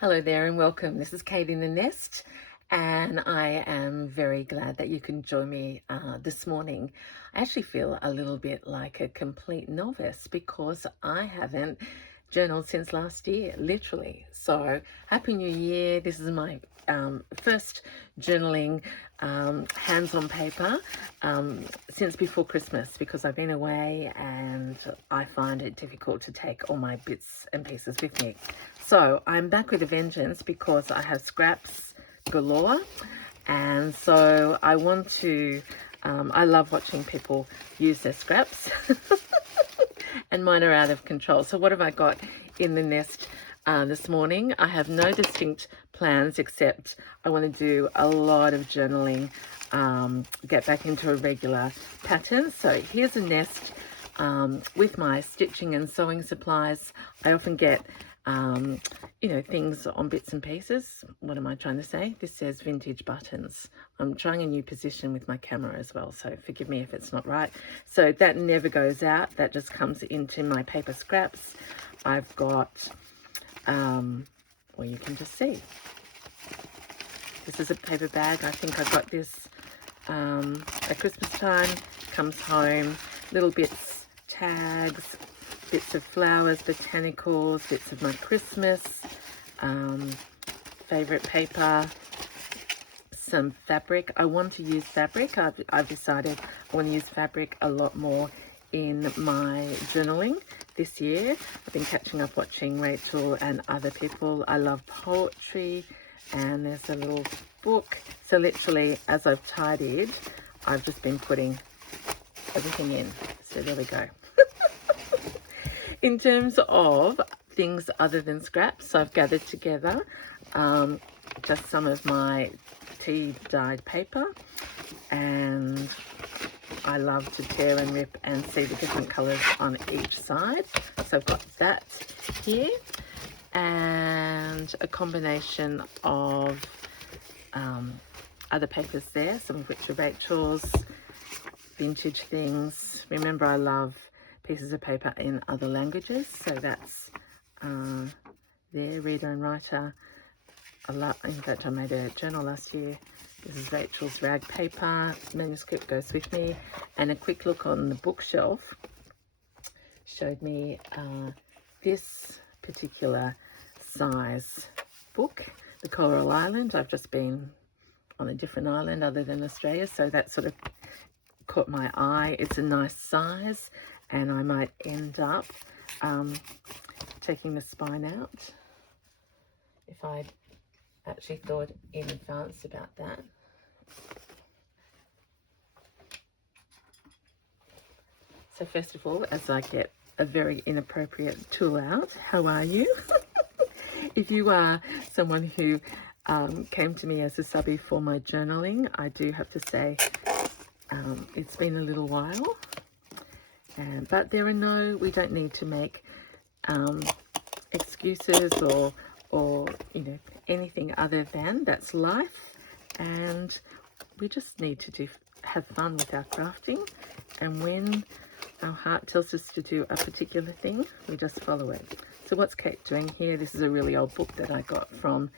Hello there and welcome. This is Kate in the Nest, and I am very glad that you can join me this morning. I actually feel a little bit like a complete novice because I haven't journaled since last year, literally. So, Happy New Year. This is my first journaling hands on paper since before Christmas because I've been away and I find it difficult to take all my bits and pieces with me. So I'm back with a vengeance because I have scraps galore, and so I want to, I love watching people use their scraps and mine are out of control. So what have I got in the nest this morning? I have no distinct plans except I want to do a lot of journaling, get back into a regular pattern. So here's a nest with my stitching and sewing supplies. I often get things on bits and pieces. What am I trying to say? This says vintage buttons. I'm trying a new position with my camera as well, so forgive me if it's not right. So that never goes out. That just comes into my paper scraps. I've got, well, you can just see. This is a paper bag. I think I got this at Christmas time. Comes home, little bits, tags, bits of flowers, botanicals, bits of my Christmas, favorite paper, some fabric. I want to use fabric. I've decided I want to use fabric a lot more in my journaling this year. I've been catching up watching Rachel and other people. I love poetry, and there's a little book. So literally, as I've tidied, I've just been putting everything in. So there we go. In terms of things other than scraps, I've gathered together just some of my tea dyed paper, and I love to tear and rip and see the different colours on each side. So I've got that here, and a combination of other papers there, some of which are Rachel's, vintage things. Remember, I love pieces of paper in other languages, so that's there, reader and writer. In fact, I made a journal last year. This is Rachel's rag paper. Manuscript goes with me, and a quick look on the bookshelf showed me this particular size book, the Coral Island. I've just been on a different island other than Australia, so that sort of caught my eye. It's a nice size, and I might end up taking the spine out if I actually thought in advance about that. So first of all, as I get a very inappropriate tool out, how are you? If you are someone who came to me as a subby for my journaling, I do have to say it's been a little while. But we don't need to make excuses or anything other than that's life, and we just need to have fun with our crafting, and when our heart tells us to do a particular thing, we just follow it. So what's Kate doing here? This is a really old book that I got from,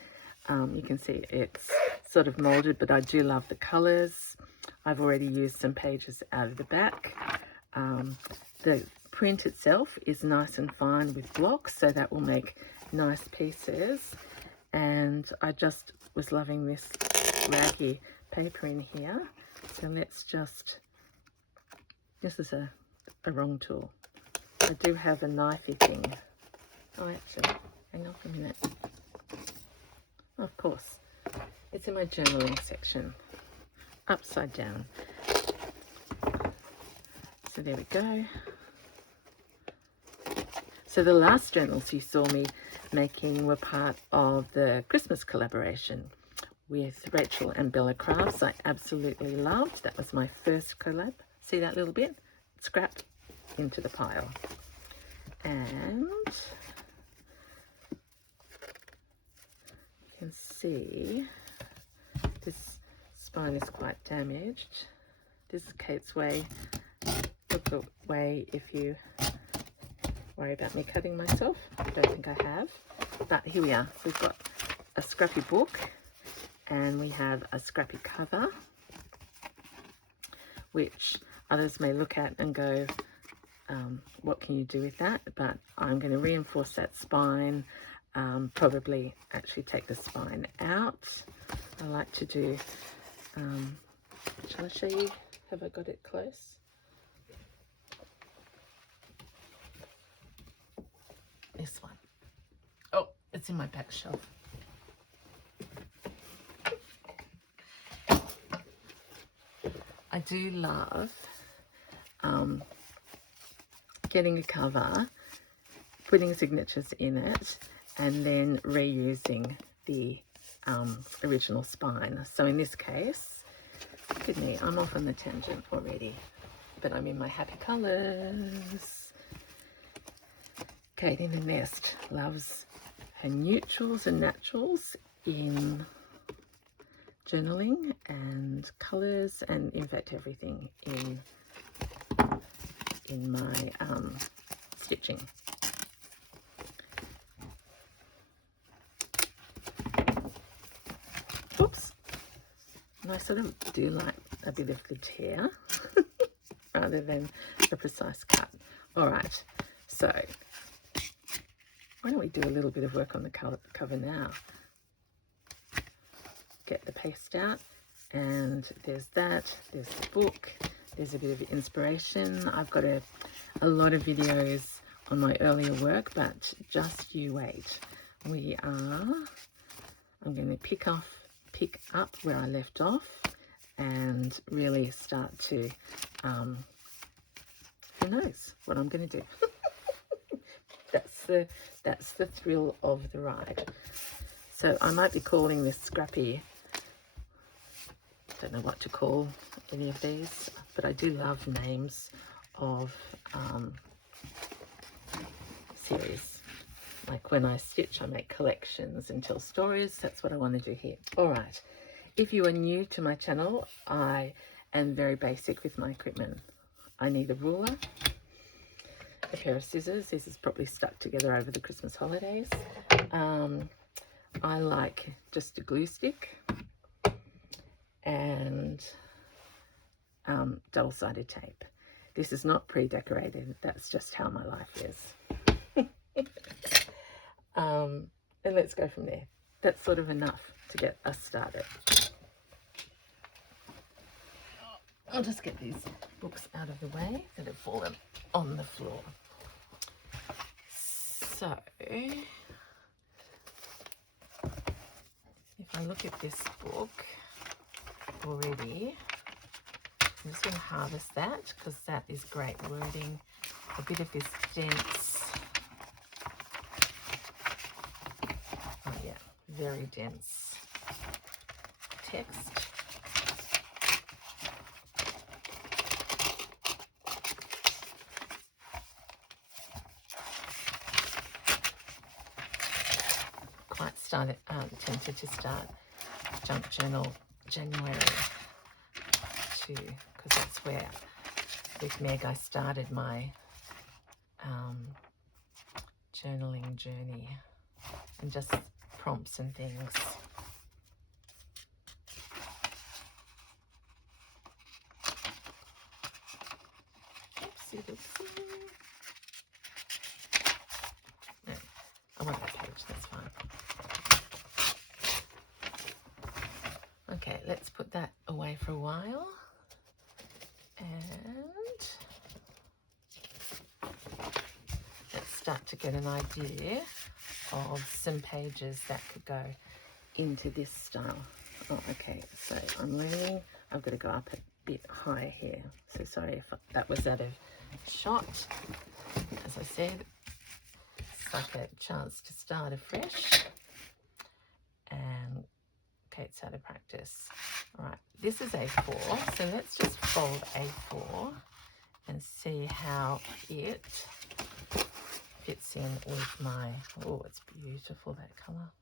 you can see it's sort of molded, but I do love the colors. I've already used some pages out of the back. The print itself is nice and fine with blocks, so that will make nice pieces. And I just was loving this raggy paper in here. So let's just, this is a wrong tool. I do have a knifey thing. Oh, actually, hang on for a minute. Of course, it's in my journaling section, upside down. So there we go. So the last journals you saw me making were part of the Christmas collaboration with Rachel and Bella Crafts. I absolutely loved. That was my first collab. See that little bit? Scrap into the pile. And you can see this spine is quite damaged. This is Kate's way. Look away if you worry about me cutting myself. I don't think I have. But here we are. So we've got a scrappy book and we have a scrappy cover, which others may look at and go, what can you do with that? But I'm going to reinforce that spine, probably actually take the spine out. I like to do, shall I show you? Have I got it close? This one. Oh, it's in my back shelf. I do love getting a cover, putting signatures in it, and then reusing the original spine. So in this case, look at me, I'm off on the tangent already, but I'm in my happy colours. Kate in the Nest loves her neutrals and naturals in journaling and colours, and in fact everything in my stitching. Oops. And I sort of do like a bit of the tear rather than the precise cut. All right, so why don't we do a little bit of work on the cover now? Get the paste out, and there's that, there's the book, there's a bit of inspiration. I've got a lot of videos on my earlier work, but just you wait. I'm going to pick up where I left off and really start to, who knows what I'm going to do. That's the thrill of the ride. So I might be calling this Scrappy, don't know what to call any of these, but I do love names of series. Like when I stitch, I make collections and tell stories. That's what I want to do here. All right. If you are new to my channel, I am very basic with my equipment. I need a ruler, a pair of scissors. This is probably stuck together over the Christmas holidays. I like just a glue stick and double-sided tape. This is not pre-decorated. That's just how my life is. And let's go from there. That's sort of enough to get us started. I'll just get these books out of the way that have fallen on the floor. So, if I look at this book already, I'm just going to harvest that because that is great wording. A bit of this dense, oh yeah, very dense text. Tempted to start junk journal January too, because that's where with Meg I started my journaling journey, and just prompts and things. Oopsie doopsie. No, I want that page, that's fine. Okay, let's put that away for a while, and let's start to get an idea of some pages that could go into this style. Oh, okay, so I'm learning, I've got to go up a bit higher here. So sorry if that was out of shot. As I said, it's like a chance to start afresh. And Kate's out of practice. All right, this is A4, so let's just fold A4 and see how it fits in with my, oh, it's beautiful, that colour.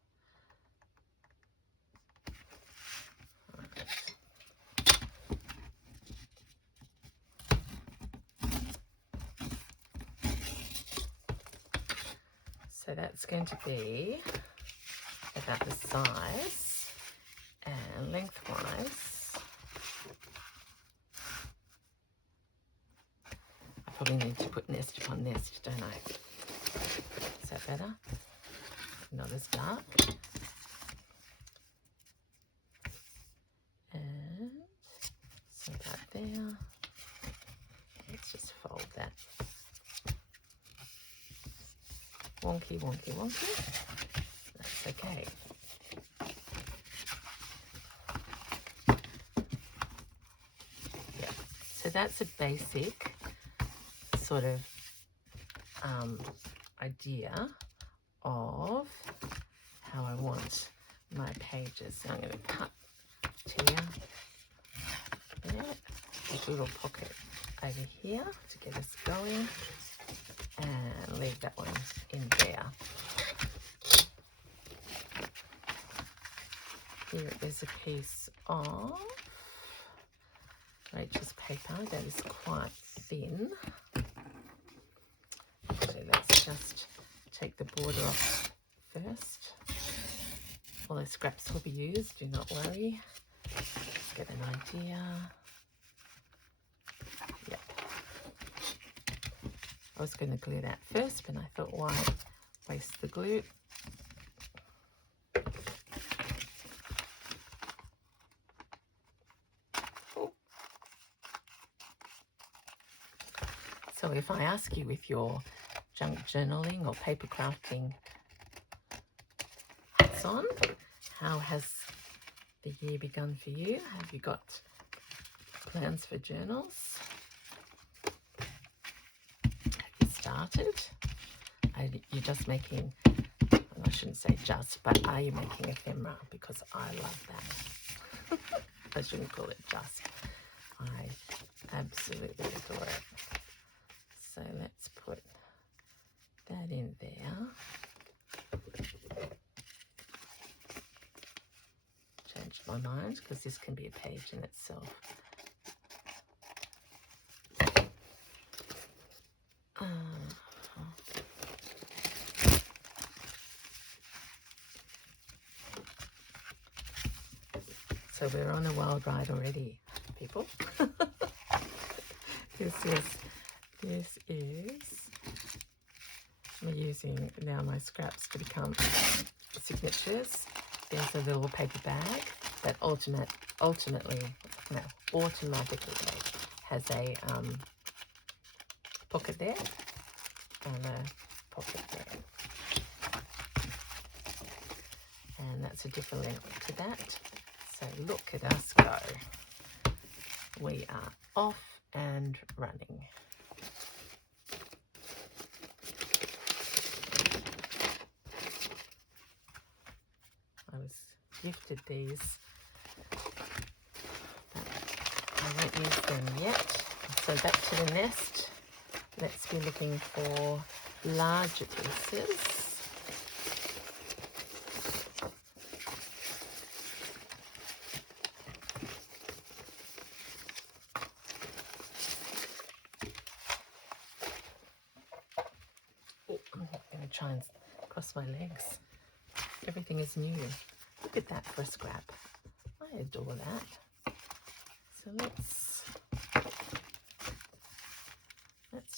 So that's going to be about the size, and lengthwise I probably need to put nest upon nest, don't I? Is that better? Not as dark. And so about there. Let's just fold that. Wonky, wonky, wonky. That's okay. Yeah. So that's a basic sort of idea of how I want my pages. So I'm going to cut here, there, a little pocket over here to get us going, and leave that one in there. Here is a piece of Rachel's paper that is quite thin. So let's just take the border off first. All those scraps will be used, do not worry. Get an idea. Yep. I was going to glue that first, but I thought, why waste the glue? So if I ask you if you're junk journaling or paper crafting hats on, how has the year begun for you? Have you got plans for journals? Have you started? Are you just making, I shouldn't say just, but are you making ephemera? Because I love that. I shouldn't call it just. I absolutely adore it. So let's put that in there. Changed my mind because this can be a page in itself. So we're on a wild ride already, people. This is me using now my scraps to become signatures. There's a little paper bag that automatically has a pocket there and a pocket there. And that's a different length to that. So look at us go. We are off and running. I was gifted these, but I won't use them yet. So back to the nest. Let's be looking for larger pieces. I'm going to try and cross my legs. Everything is new. Look at that for a scrap. I adore that. So let's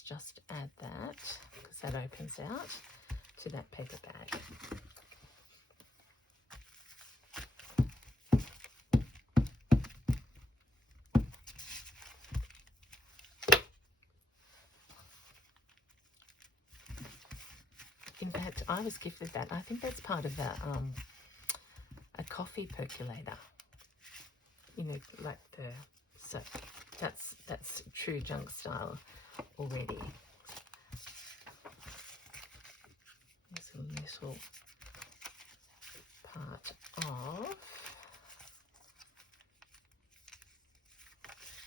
just add that, because that opens out, to that paper bag. In fact, I was gifted that. I think that's part of a coffee percolator. You know, like so that's true junk style already. There's a little part of.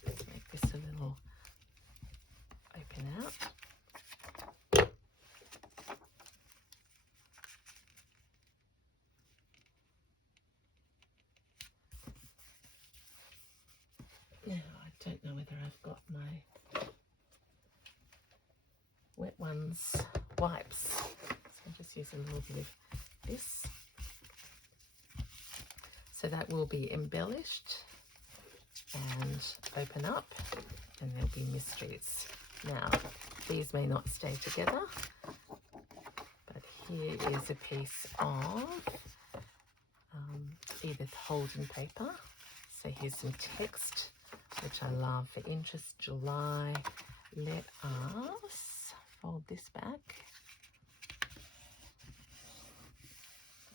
Let's make this a little open out. Now, I don't know whether I've got my wet ones wipes. So I'm just use a little bit of this. So that will be embellished and open up, and there'll be mysteries. Now, these may not stay together, but here is a piece of Edith Holden paper. So here's some text, which I love, for interest July. Let us fold this back.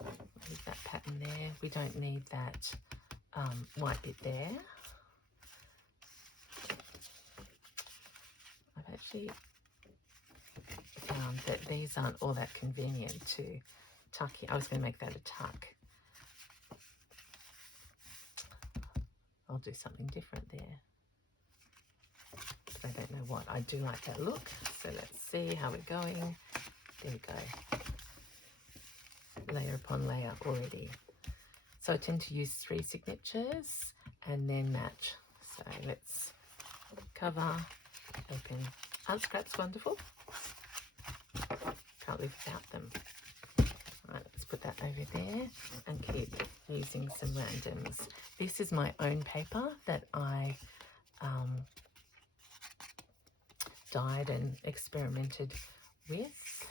Leave that pattern there. We don't need that white bit there. I've actually found that these aren't all that convenient to tuck in. I was going to make that a tuck. I'll do something different there. But I don't know what. I do like that look. So let's see how we're going. There we go. Layer upon layer already. So I tend to use 3 signatures and then match. So let's cover, open. Aren't scraps wonderful? Can't live without them. All right, let's put that over there and keep using some randoms. This is my own paper that I dyed and experimented with.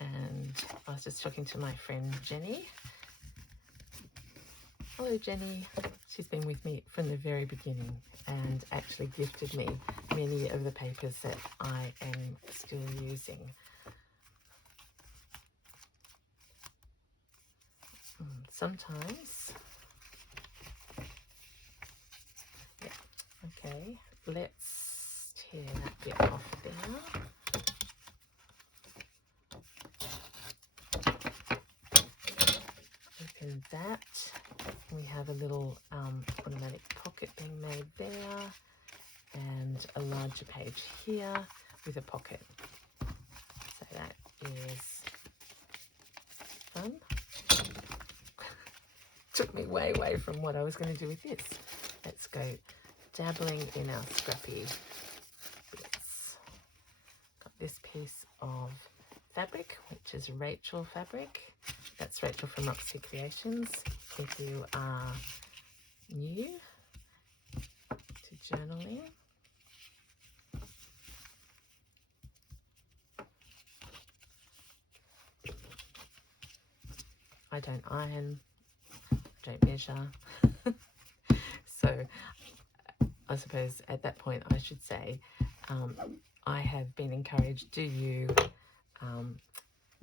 And I was just talking to my friend Jenny. Hello Jenny. She's been with me from the very beginning and actually gifted me many of the papers that I am still using. Sometimes, yeah, okay, let's tear that bit off there. Open that. We have a little automatic pocket being made there, and a larger page here with a pocket. So that is fun. Took me way away from what I was going to do with this. Let's go dabbling in our Scrappy Bits. Got this piece of fabric, which is Rachel fabric. That's Rachel from Roxy Creations. If you are new to journaling, I don't iron, I don't measure. So I suppose at that point I should say I have been encouraged, do you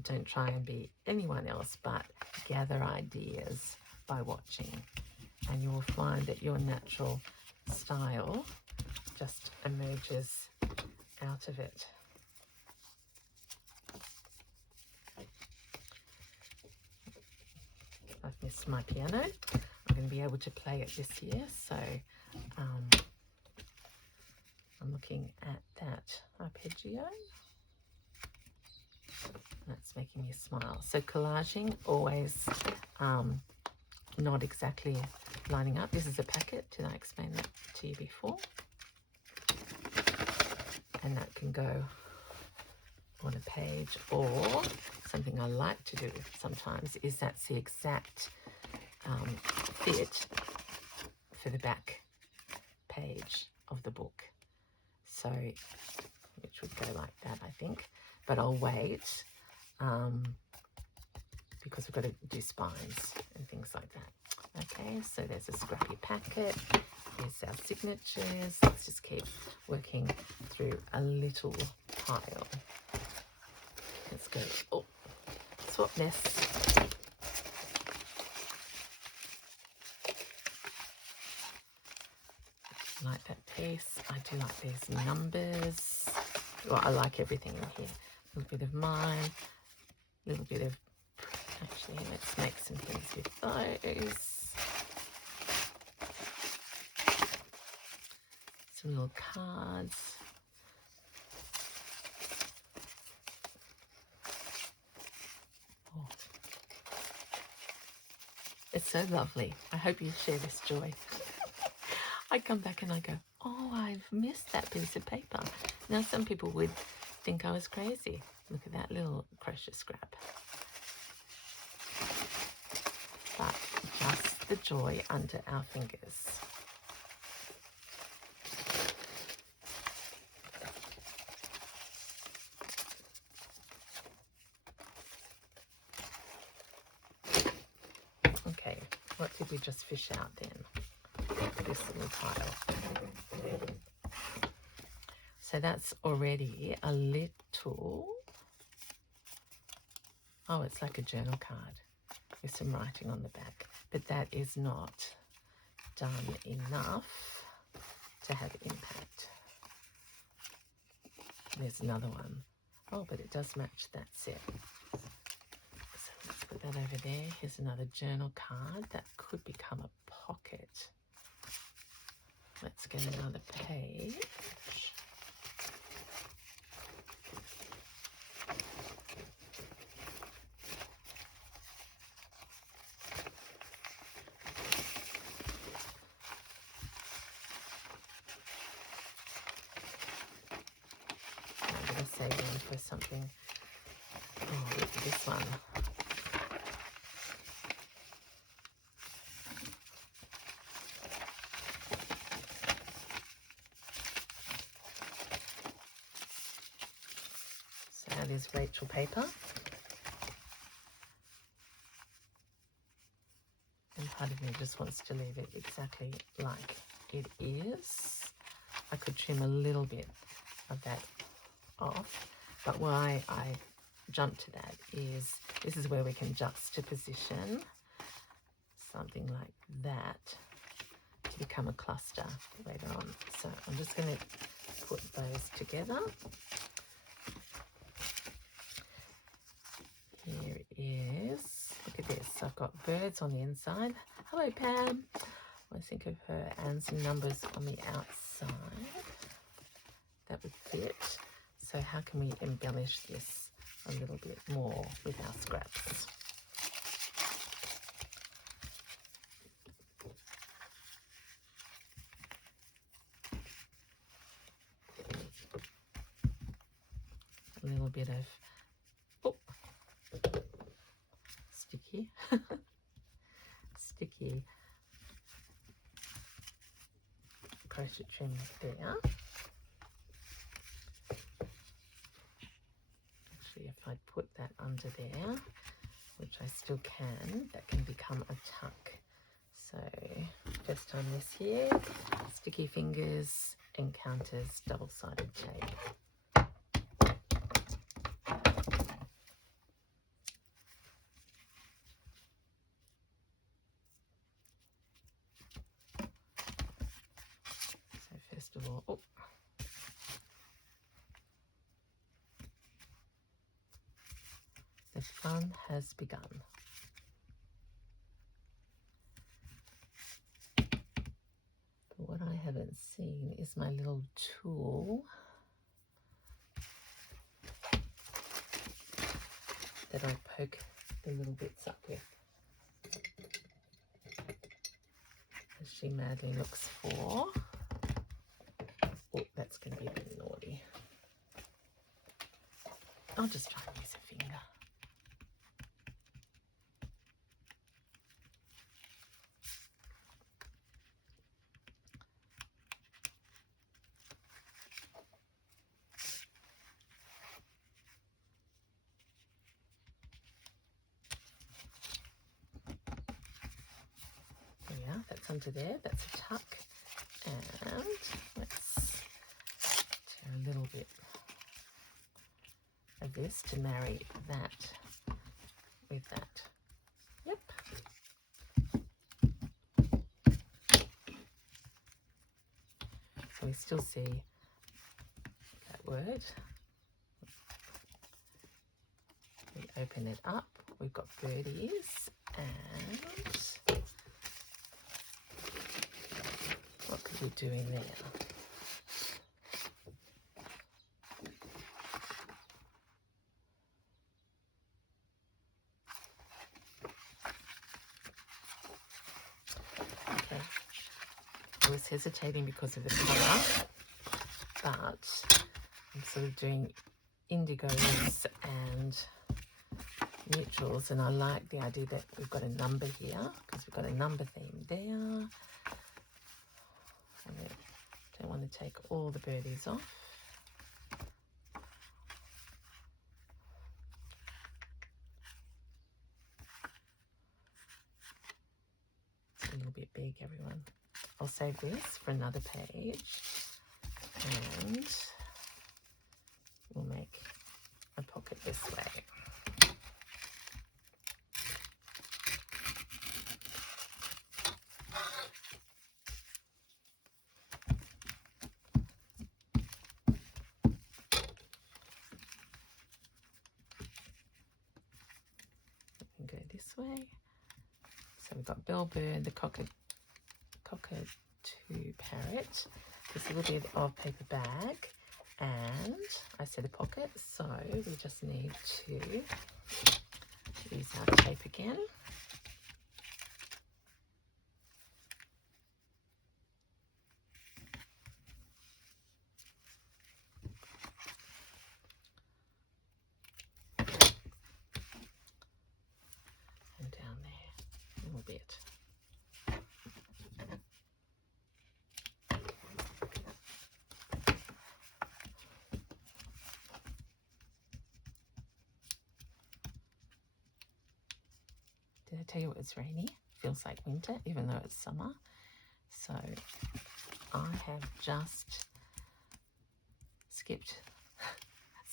don't try and be anyone else, but gather ideas by watching, and you will find that your natural style just emerges out of it. I've missed my piano. I'm going to be able to play it this year, so I'm looking at that arpeggio. That's making me smile. So collaging, always not exactly lining up. This is a packet. Did I explain that to you before? And that can go on a page, or something I like to do sometimes is that's the exact fit for the back page of the book. So, which would go like that, I think. But I'll wait because we've got to do spines and things like that. Okay, so there's a scrappy packet. Here's our signatures. Let's just keep working through a little pile. Let's go. Oh, swap this. I like that piece. I do like these numbers. Well, I like everything in here. A little bit of mine, a little bit of, actually, let's make some things with those. Some little cards. Oh. It's so lovely. I hope you share this joy. I come back and I go, oh, I've missed that piece of paper. Now, some people would think I was crazy. Look at that little crochet scrap. But just the joy under our fingers. Okay, what did we just fish out then? This little tile. So that's already a little, oh, it's like a journal card with some writing on the back, but that is not done enough to have impact. There's another one. Oh, but it does match that set. So let's put that over there. Here's another journal card that could become a pocket. Let's get another page. I'm going to save one for something. Oh, look at this one. So that is Rachel paper. And part of me just wants to leave it exactly like it is. I could trim a little bit of that off, but why I jumped to that is this is where we can juxtaposition something like that to become a cluster later on. So I'm just going to put those together. Here is, look at this, I've got birds on the inside. Hello Pam. I think of her and some numbers on the outside. That would fit. So how can we embellish this a little bit more with our scraps? A little bit of sticky sticky crochet trim there. Actually, if I put that under there, which I still can, that can become a tuck. So first time this year, sticky fingers encounters double-sided tape. So first of all, oh, the fun has begun. But what I haven't seen is my little tool that I poke the little bits up with. As she madly looks for. Oh, that's going to be a bit naughty. I'll just try and use a finger. Yeah, that's under there. That's a tuck. And let's tear a little bit of this to marry that with that. Yep. So we still see that word. We open it up. We've got birdies and what could we do in there? Okay, I was hesitating because of the colour, but I'm sort of doing indigos and neutrals, and I like the idea that we've got a number here because we've got a number theme there. I don't want to take all the birdies off. It's a little bit big, everyone. I'll save this for another page, and we'll make a pocket this way. And go this way. So we've got bellbird, the cockatoo parrot, this little bit of paper bag, and I said a pocket, so we just need to use our tape again. And down there a little bit. Did I tell you it's rainy? Feels like winter, even though it's summer. So I have just skipped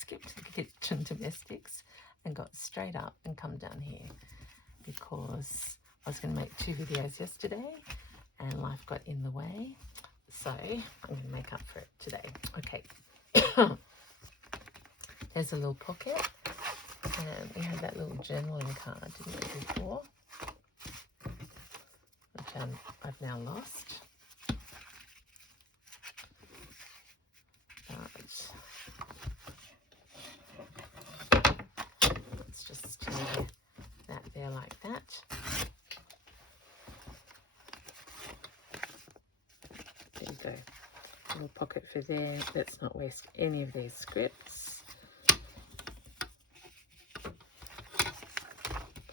the kitchen domestics and got straight up and come down here because I was going to make 2 videos yesterday and life got in the way. So I'm going to make up for it today. Okay. There's a little pocket. And we had that little journaling card, didn't we, before? Which I've now lost. But let's just tie that there like that. There you go. A little pocket for there. Let's not waste any of these scripts.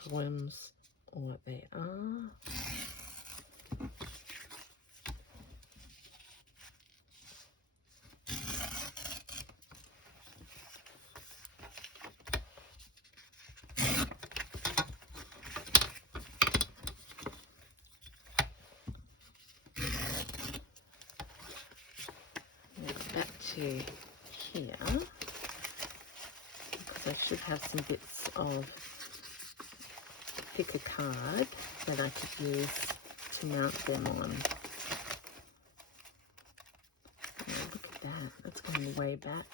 Poems, or what they are. Back to here, because I should have some bits of pick a card that I could use to mount them on. Oh, look at that, that's going way back.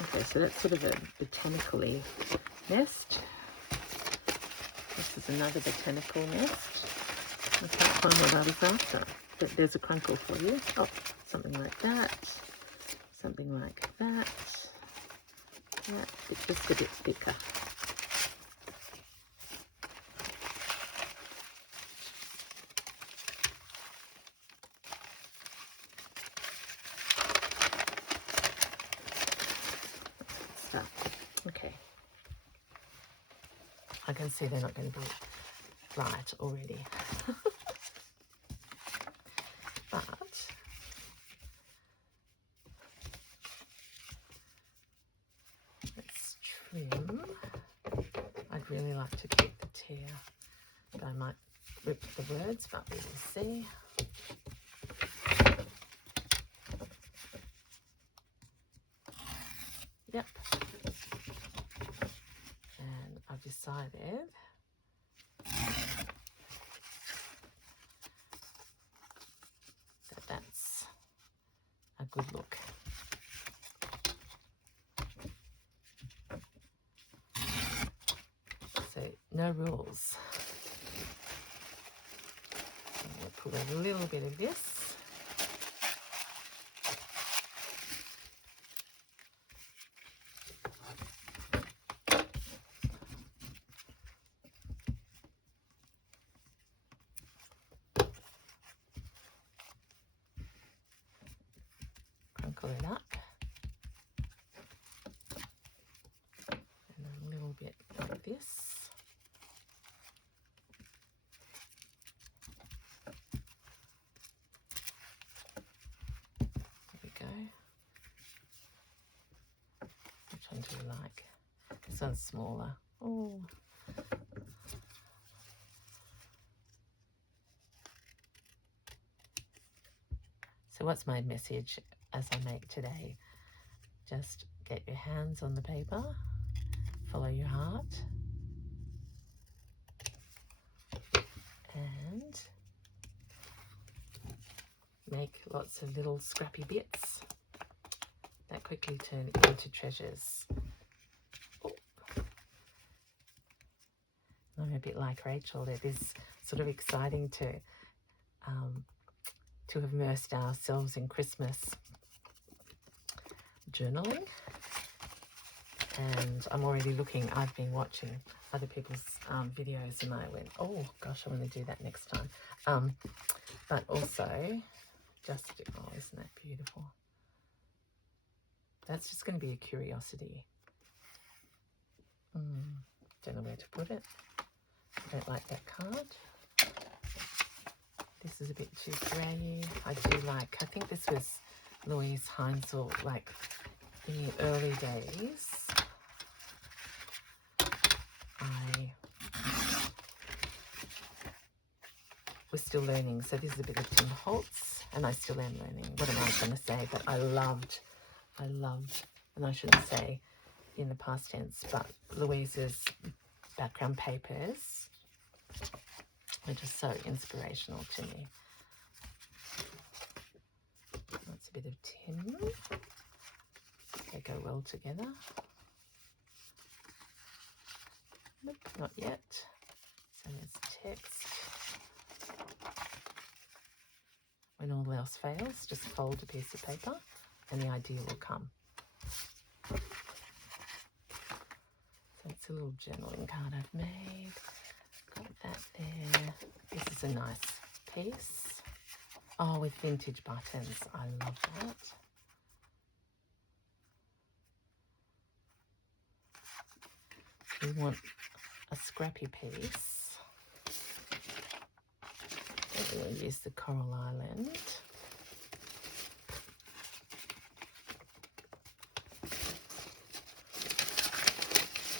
Okay, so that's sort of a botanical-y nest. This is another botanical nest. I can't find what I was after, but there's a crunkle for you. Oh, something like that. Something like that. It's just a bit thicker. Okay. I can see they're not going to be right already. But let's trim. I'd really like to keep the tear, but I might rip the words, but we will see. Yep. And I've decided that that's a good look. So no rules. I'm going to put a little bit of this. do you like? This one's smaller. Oh. So what's my message as I make today? Just get your hands on the paper, follow your heart, and make lots of little scrappy bits that quickly turn into treasures. Oh. I'm a bit like Rachel. It is sort of exciting to have immersed ourselves in Christmas journaling. And I'm already looking, I've been watching other people's videos, and I went, oh gosh, I want to do that next time. But also, just, oh, isn't that beautiful? That's just going to be a curiosity. Don't know where to put it. I don't like that card. This is a bit too grey. I do like, I think this was Louise Heinzel, like in the early days. I was still learning, so this is a bit of Tim Holtz, and I still am learning. What am I going to say? But I loved, and I shouldn't say in the past tense, but Louise's background papers are just so inspirational to me. That's a bit of Tim. They go well together. Nope, not yet. So there's text. When all else fails, just fold a piece of paper and the idea will come. So it's a little journaling card I've made. Got that there. This is a nice piece. Oh, with vintage buttons. I love that. We want a scrappy piece. We're going to use the Coral Island.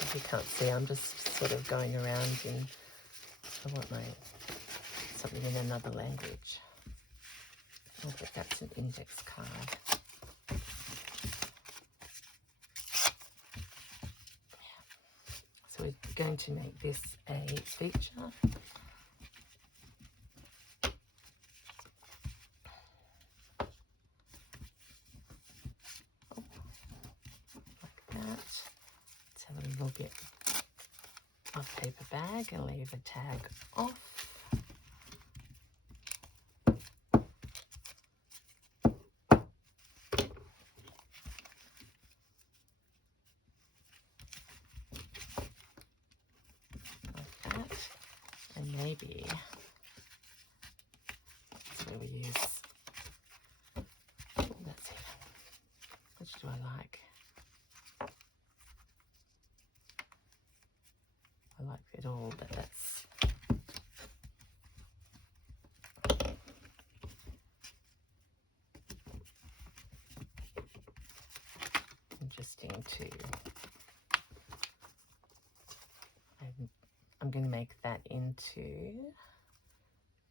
If you can't see, I'm just sort of going around in, I want something in another language. I think that's an index card. So we're going to make this a feature. Oh, like that. Let's have a little bit of paper bag and leave the tag off. And maybe that's where we use, oh, that's it. Which do I like? I like it all, but that's interesting too. I'm going to make that into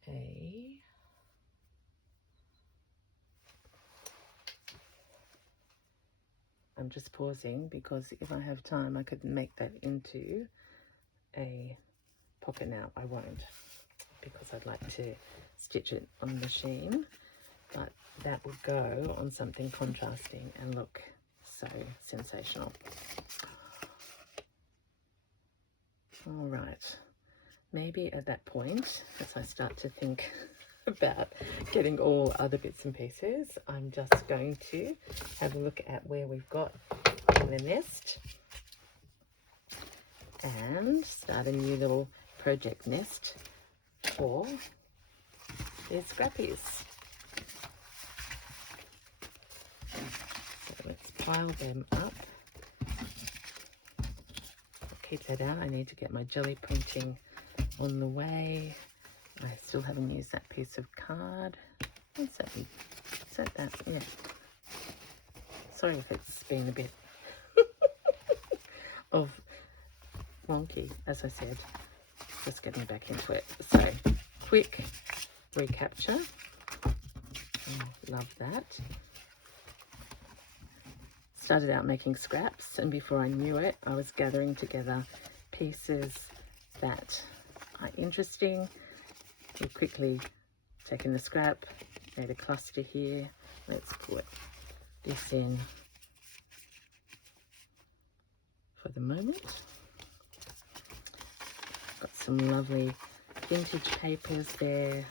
a I'm just pausing because if I have time I could make that into a pocket. Now I won't because I'd like to stitch it on the machine, but that would go on something contrasting and look so sensational. All right, maybe at that point, as I start to think about getting all other bits and pieces, I'm just going to have a look at where we've got in the nest and start a new little project nest for these scrappies. So let's pile them up. Keep that out. I need to get my jelly printing on the way. I still haven't used that piece of card. What's that? Is that? Yeah. Sorry if it's been a bit of wonky, as I said. Just getting back into it. So, quick recapture. Love that. Started out making scraps, and before I knew it, I was gathering together pieces that are interesting. We quickly taken the scrap, made a cluster here. Let's put this in for the moment. Got some lovely vintage papers there.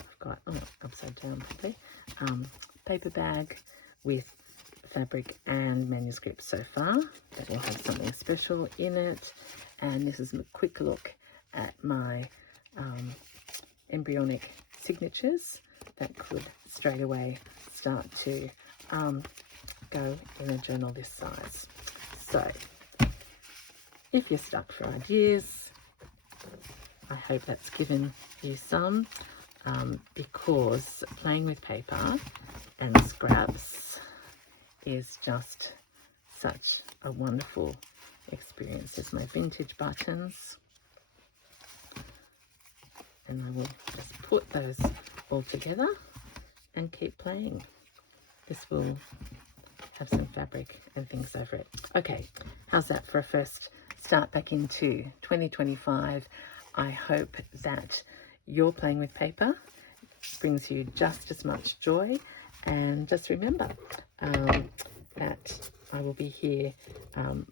I've got, upside down probably, paper bag with fabric and manuscript so far. That will have something special in it. And this is a quick look at my embryonic signatures that could straight away start to go in a journal this size. So if you're stuck for ideas, I hope that's given you some, because playing with paper and scraps is just such a wonderful experience. There's my vintage buttons, and I will just put those all together and keep playing. This will have some fabric and things over it. Okay, how's that for a first start back into 2025? I hope that your playing with paper brings you just as much joy, and just remember that I will be here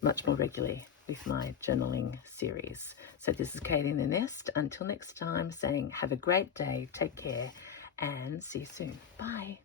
much more regularly with my journaling series. So this is Kate in the Nest. Until next time, saying have a great day, take care, and see you soon. Bye.